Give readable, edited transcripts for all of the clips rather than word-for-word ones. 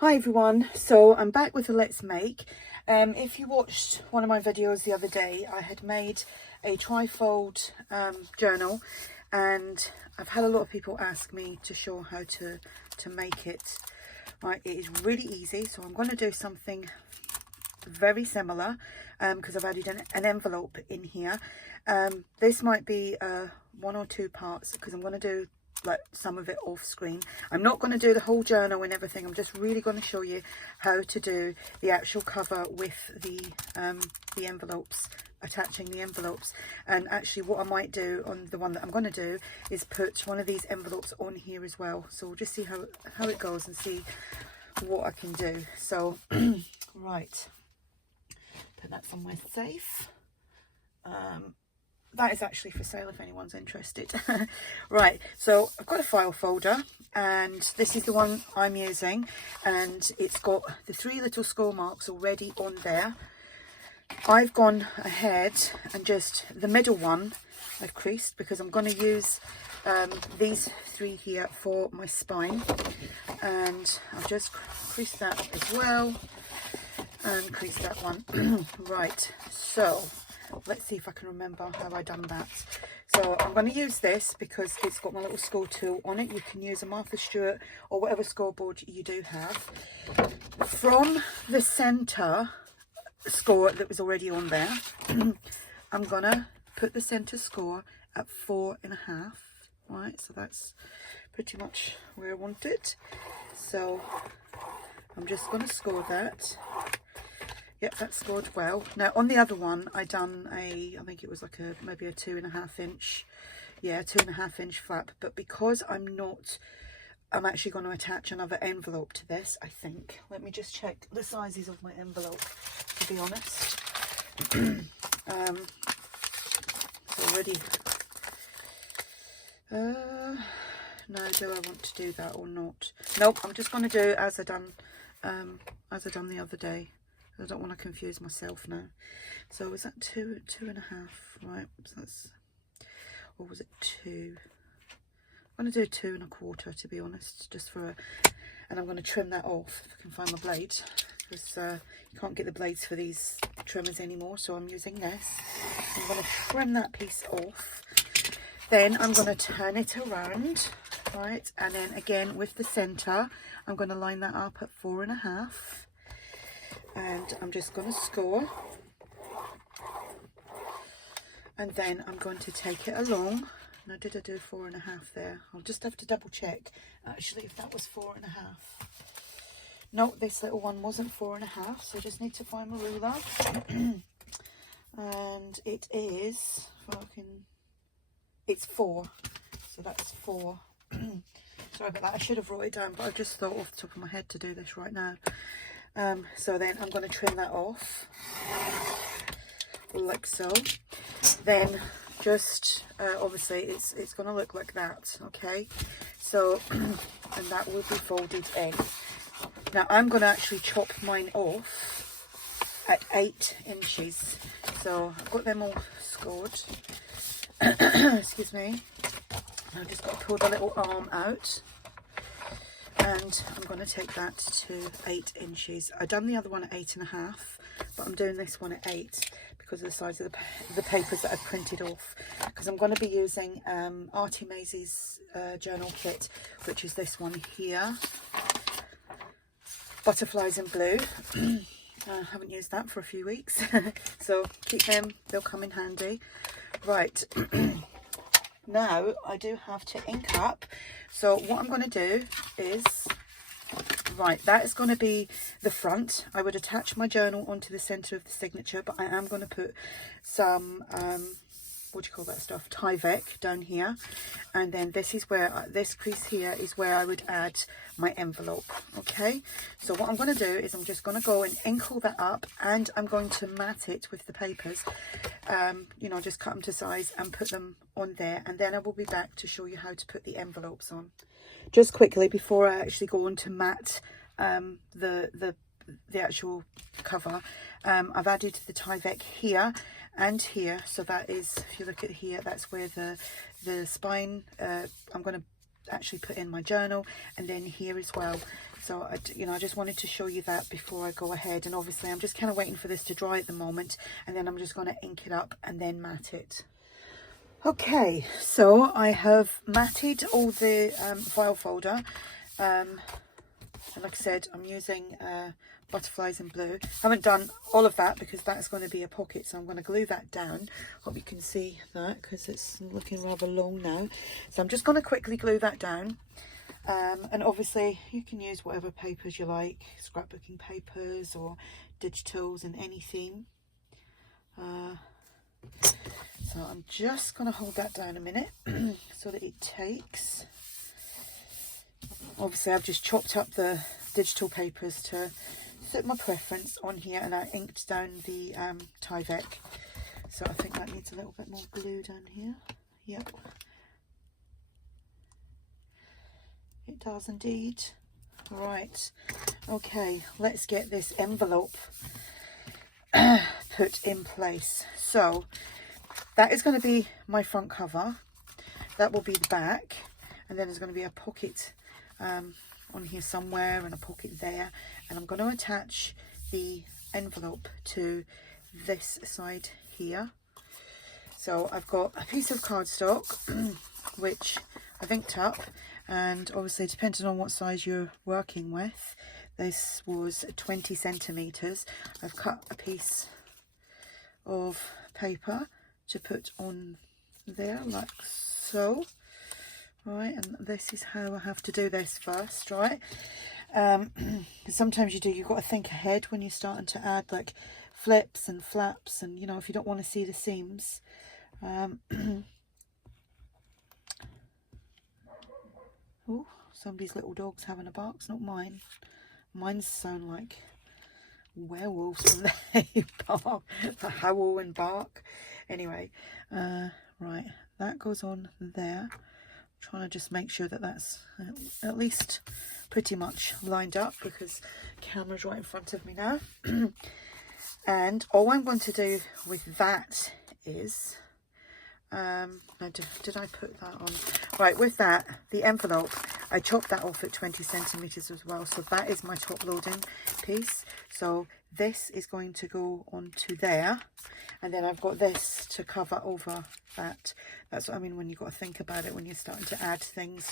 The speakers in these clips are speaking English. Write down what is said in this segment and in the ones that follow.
Hi everyone, so I'm back with a Let's Make. If you watched one of my videos the other day, I had made a trifold journal, and I've had a lot of people ask me to show how to make it. Right, it is really easy, so I'm going to do something very similar because I've added an envelope in here. This might be one or two parts because I'm going to do like some of it off screen. I'm not going to do the whole journal and everything. I'm just really going to show you how to do the actual cover with the envelopes, attaching the envelopes. And actually what I might do on the one that I'm going to do is put one of these envelopes on here as well. So we'll just see how it goes and see what I can do. So right, put that somewhere safe. That is actually for sale if anyone's interested. Right, so I've got a file folder, and this is the one I'm using, and it's got the 3 little score marks already on there. I've gone ahead and just the middle one I've creased because I'm going to use these 3 here for my spine, and I've just creased that as well and creased that one. Right, so let's see if I can remember how I done that. So I'm going to use this because it's got my little score tool on it. You can use a Martha Stewart or whatever scoreboard you do have. From the center score that was already on there, I'm going to put the center score at 4.5. Right, so that's pretty much where I want it. So I'm just going to score that. Yep, that scored well. Now on the other one, I done I think it was like maybe a 2.5 inch, yeah, 2.5 inch flap. But because I'm actually going to attach another envelope to this, I think. Let me just check the sizes of my envelope, to be honest. It's already, no, do I want to do that or not? Nope, I'm just going to do as I done the other day. I don't want to confuse myself now. So was that 2.5, right? So that's, or was it 2? I'm going to do 2.25, to be honest, just for and I'm going to trim that off if I can find my blade, because you can't get the blades for these trimmers anymore, so I'm using this. I'm going to trim that piece off. Then I'm going to turn it around, right? And then again with the center, I'm going to line that up at 4.5. And I'm just going to score, and then I'm going to take it along. Now, did I do 4.5 there? I'll just have to double check actually if that was 4.5. No, this little one wasn't 4.5, so I just need to find my ruler. And it is, if I can, it's 4, so that's 4. Sorry about that, I should have wrote it down, but I just thought off the top of my head to do this right now. So then I'm going to trim that off like so. Then just obviously it's going to look like that, okay? So and that will be folded in. Now I'm going to actually chop mine off at 8 inches. So I've got them all scored. Excuse me. I've just got to pull the little arm out. And I'm going to take that to 8 inches. I've done the other one at 8.5, but I'm doing this one at 8 because of the size of the papers that I've printed off. Because I'm going to be using ARTYmaze's journal kit, which is this one here. Butterflies in blue. I haven't used that for a few weeks. So keep them, they'll come in handy. Right. Now I do have to ink up, so what I'm going to do is, right, that is going to be the front. I would attach my journal onto the center of the signature, but I am going to put some what do you call that stuff, Tyvek down here, and then this is where this crease here is where I would add my envelope. Okay, so what I'm going to do is I'm just going to go and ink all that up, and I'm going to mat it with the papers, you know, just cut them to size and put them on there, and then I will be back to show you how to put the envelopes on. Just quickly before I actually go on to mat the actual cover, I've added the Tyvek here and here, so that is, if you look at here, that's where the spine I'm going to actually put in my journal, and then here as well. So I just wanted to show you that before I go ahead. And obviously I'm just kind of waiting for this to dry at the moment, and then I'm just going to ink it up and then matte it. Okay, so I have matted all the file folder, and like I said, I'm using butterflies in blue. I haven't done all of that because that's going to be a pocket, so I'm going to glue that down. Hope you can see that because it's looking rather long now. So I'm just going to quickly glue that down. And obviously you can use whatever papers you like, scrapbooking papers or digitals in any theme. So I'm just going to hold that down a minute so that it takes. Obviously I've just chopped up the digital papers to suit my preference on here, and I inked down the Tyvek. So I think that needs a little bit more glue down here. Yep. It does indeed. Right, okay, let's get this envelope put in place. So that is going to be my front cover. That will be the back, and then there's going to be a pocket on here somewhere and a pocket there, and I'm going to attach the envelope to this side here. So I've got a piece of cardstock which I've inked up, and obviously depending on what size you're working with, this was 20 centimeters. I've cut a piece of paper to put on there like so. Right, and this is how I have to do this first, right? Sometimes you've got to think ahead when you're starting to add like flips and flaps, and you know, if you don't want to see the seams. Oh, somebody's little dog's having a bark. It's not mine. Mine sound like werewolves when they bark, the howl and bark. Anyway, right, that goes on there. I'm trying to just make sure that that's at least pretty much lined up because the camera's right in front of me now. And all I'm going to do with that is, did I put that on? Right, with that, the envelope, I chopped that off at 20 centimeters as well. So that is my top loading piece. So this is going to go onto there. And then I've got this to cover over that. That's what I mean when you've got to think about it when you're starting to add things.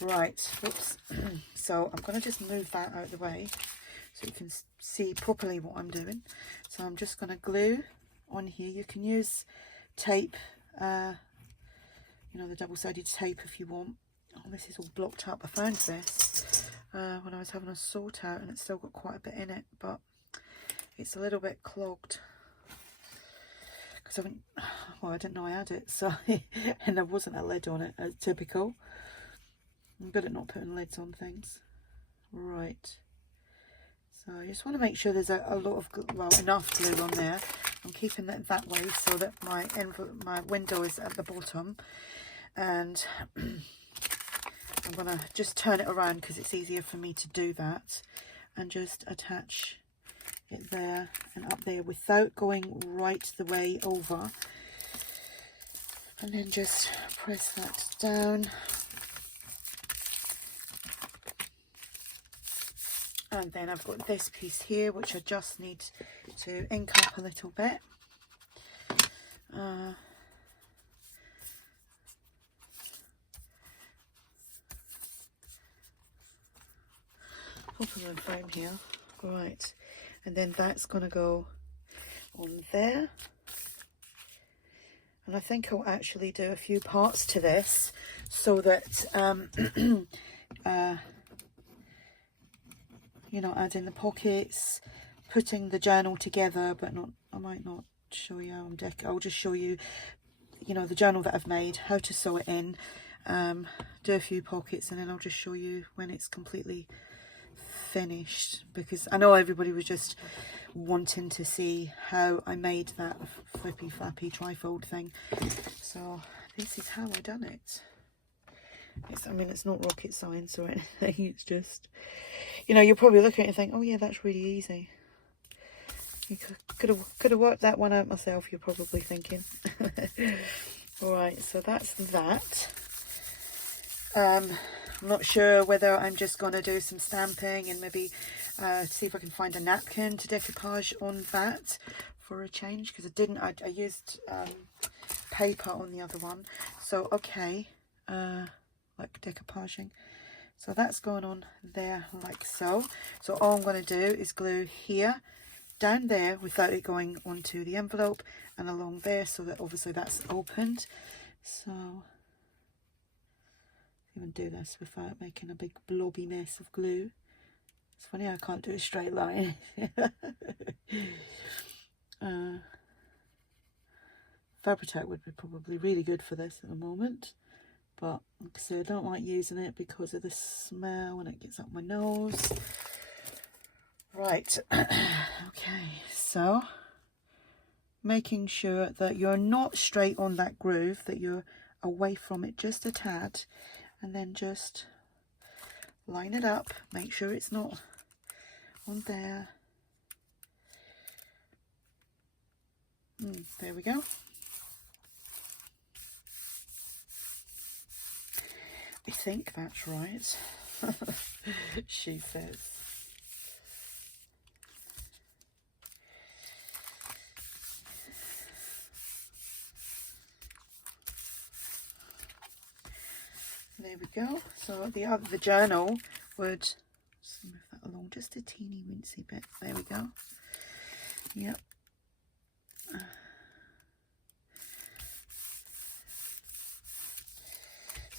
Right, whoops. So I'm going to just move that out of the way so you can see properly what I'm doing. So I'm just going to glue on here. You can use tape, you know, the double-sided tape if you want. Oh, this is all blocked up. I found this when I was having a sort out, and it's still got quite a bit in it, but it's a little bit clogged because I didn't know I had it, so and there wasn't a lid on it, as typical. I'm good at not putting lids on things. Right, so I just want to make sure there's a lot of, well, enough glue on there. I'm keeping it that way so that my window is at the bottom, and I'm going to just turn it around because it's easier for me to do that, and just attach it there and up there without going right the way over, and then just press that down. And then I've got this piece here which I just need to ink up a little bit. Pop them in frame here. Right, and then that's going to go on there. And I think I'll actually do a few parts to this so that you know, adding the pockets, putting the journal together, but not, I might not show you how I'm I'll just show you, you know, the journal that I've made, how to sew it in, do a few pockets, and then I'll just show you when it's completely finished, because I know everybody was just wanting to see how I made that flippy flappy trifold thing. So this is how I done it. I mean, it's not rocket science or anything, it's just, you know, you're probably looking at it and think, oh yeah, that's really easy. You could have worked that one out myself, you're probably thinking. Alright, so that's that. I'm not sure whether I'm just going to do some stamping and maybe see if I can find a napkin to decoupage on that for a change, because I used paper on the other one. So okay, like decoupaging. So that's going on there like so. So all I'm going to do is glue here, down there without it going onto the envelope, and along there, so that obviously that's opened. So even do this without making a big blobby mess of glue. It's funny I can't do a straight line. Fabri-Tac would be probably really good for this at the moment, but like I say, I don't like using it because of the smell when it gets up my nose. Right. Okay, so making sure that you're not straight on that groove, that you're away from it just a tad, and then just line it up, make sure it's not on there. There we go. I think that's right. She says. There we go. So the journal would just move that along just a teeny wincy bit. There we go. Yep.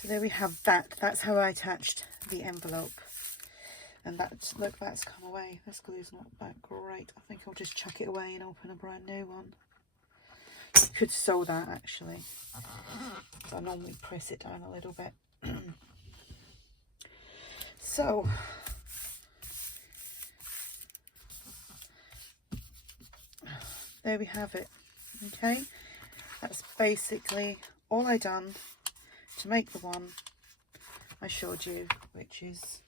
So there we have that. That's how I attached the envelope. And that's, look, that's come away. This glue's not that great. I think I'll just chuck it away and open a brand new one. You could sew that actually. So I normally press it down a little bit. So there we have it. Okay, that's basically all I done to make the one I showed you, which is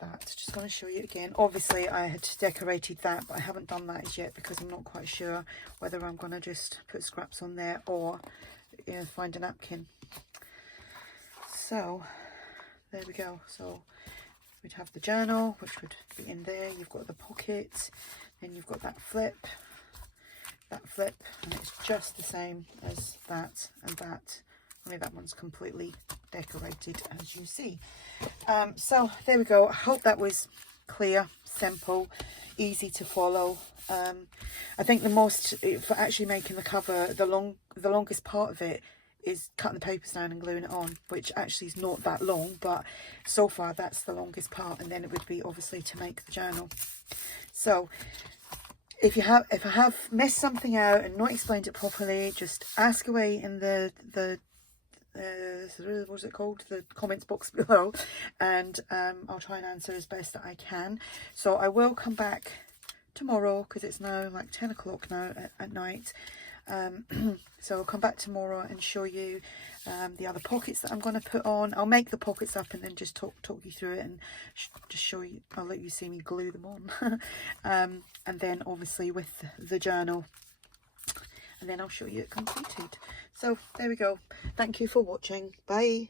that. Just going to show you again. Obviously I had decorated that, but I haven't done that as yet because I'm not quite sure whether I'm going to just put scraps on there or find a napkin. So there we go. So we'd have the journal, which would be in there. You've got the pocket, then you've got that flip, and it's just the same as that and that. Only that one's completely decorated, as you see. So there we go. I hope that was clear, simple, easy to follow. I think the most, for actually making the cover, the longest part of it is cutting the papers down and gluing it on, which actually is not that long, but so far that's the longest part, and then it would be obviously to make the journal. So if I have messed something out and not explained it properly, just ask away in the what's it called, the comments box below, and I'll try and answer as best that I can. So I will come back tomorrow because it's now like 10 o'clock now at night. So I'll come back tomorrow and show you the other pockets that I'm going to put on. I'll make the pockets up and then just talk you through it and just show you. I'll let you see me glue them on. And then obviously with the journal, and then I'll show you it completed. So there we go. Thank you for watching. Bye.